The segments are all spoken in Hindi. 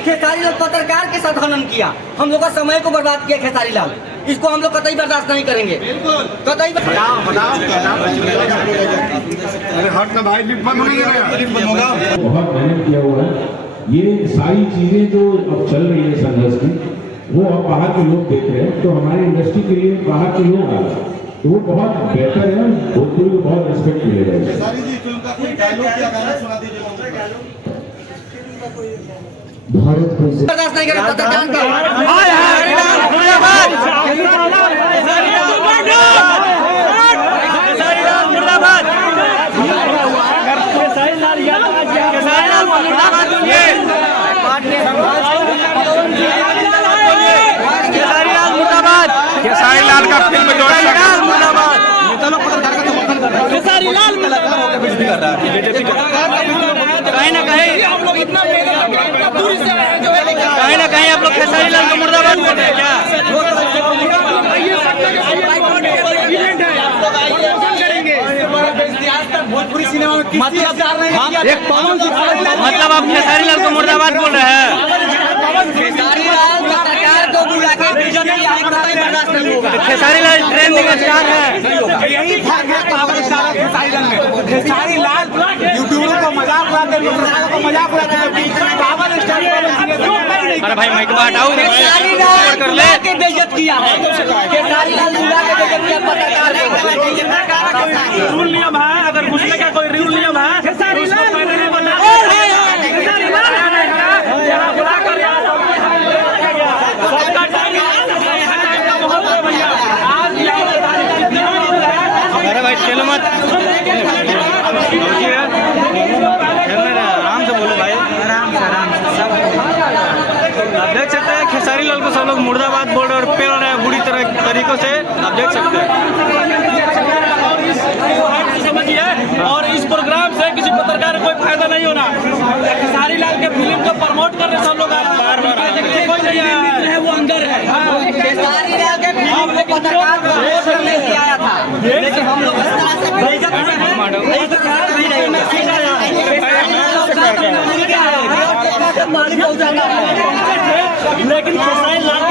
खेसारी लाल पत्रकार के साथ हनन किया, हम लोग का समय को बर्बाद किया खेसारी लाल, इसको हम लोग कतई बर्दाश्त नहीं करेंगे, कतई। बहुत मेहनत किया हुआ है। ये सारी चीजें जो अब चल रही है संघर्ष की, वो अब बाहर के लोग देख रहे हैं, तो हमारी इंडस्ट्री के लिए बाहर के लोग आ रहे हैं, तो वो बहुत बेहतर है। भोजपुरी को बहुत रिस्पेक्ट मिलेगा। भारत को बर्दाश्त नहीं करेंगे पत्रकार का। खेसारी लाल का फिल्म जो खेसारी लाल कहीं ना कहीं आप लोग खेसारी लाल को मुर्दाबाद बोल रहे हैं क्या? भोजपुरी सिनेमा में मतलब आप खेसारी लाल को मुर्दाबाद बोल रहे हैं? खेसारी लाल पत्रकार को बुला के बर्दाश्त नहीं होगा। खेसारी लाल ट्रेंडिंग स्टार है। यही पावर स्टार है खेसारी लाल में। खेसारी लाल यूट्यूबर को मजाक उड़ाते हैं, को मजाक उड़ाते हैं, पावर स्टार। अरे भाई माइक हटाओ, खेसारी लाल कर ले के बेइज्जत किया है। खेसारी लाल बुला के बेइज्जत किया पत्रकार को। रूल नियम है, अगर घुसने का कोई रूल नियम है। खेसारी लाल अरे भाई चलो मत, आराम से बोलो भाई, आराम से। आप देख सकते हैं खेसारी लाल को सब लोग मुर्दाबाद बोल रहे और पेल रहे हैं बुरी तरह तरीकों से, आप देख सकते हैं। समझिए, और इस प्रोग्राम से किसी पत्रकार को कोई फायदा नहीं होना। खेसारी लाल के फिल्म को प्रमोट करने सब लोग बार कोई नहीं है, वो अंदर है। खेसारी लाल के फिल्म को पत्रकार प्रमोट करने के आया था, लेकिन हम लोग इस तरह से बेइज्जत हुए हैं। लेकिन खेसारी लाल के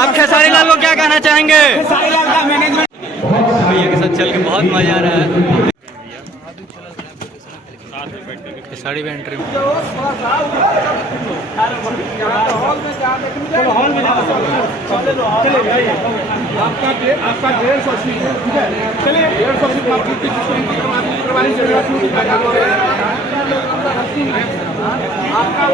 आप खेसारी लाल को क्या कहना चाहेंगे? भैया के साथ चल के बहुत मजा आ रहा है। खेसारी भी एंट्री आपका 150 सीट है, ठीक है? चलिए 150 सीट आपकी आपका